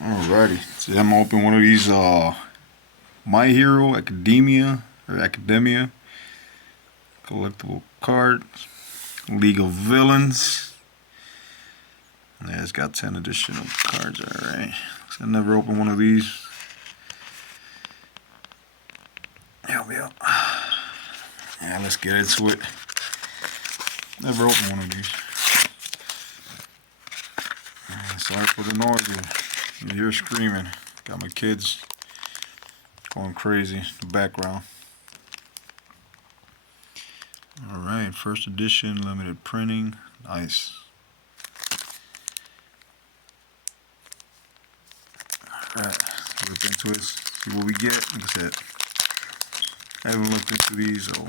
Alrighty, so I'm gonna open one of these My Hero Academia collectible cards, League of Villains. Yeah, it's got 10 additional cards. Alright, so I never opened one of these. Help me out. Yeah, let's get into it. Never opened one of these. Sorry for the noise. You hear screaming. Got my kids going crazy in the background. Alright, first edition, limited printing. Nice. Alright, look into it, see what we get. Like I said, I haven't looked into these, so.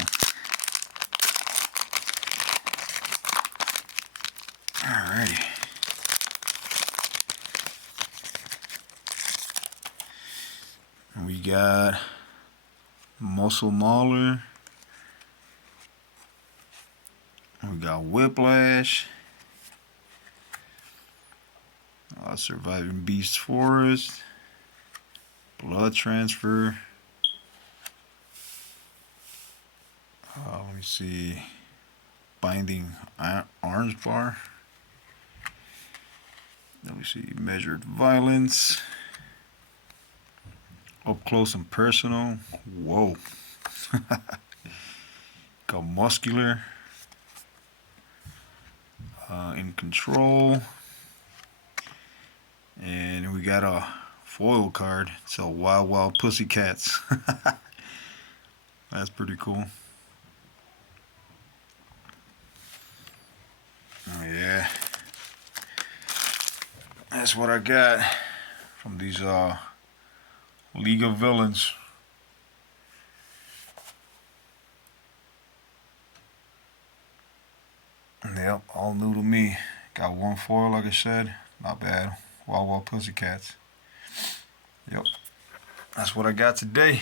Alrighty. We got Muscle Mauler. We got Whiplash. Surviving Beast Forest. Blood Transfer. Let me see. Binding Orange Bar. Let me see. Measured Violence. Up Close and Personal. Whoa. Got Muscular. In Control. And we got a foil card. So Wild Wild Pussycats. That's pretty cool. Yeah. That's what I got from these League of Villains. Yep, all new to me. Got one foil, like I said. Not bad. Wild Wild Pussycats. Yep. That's what I got today.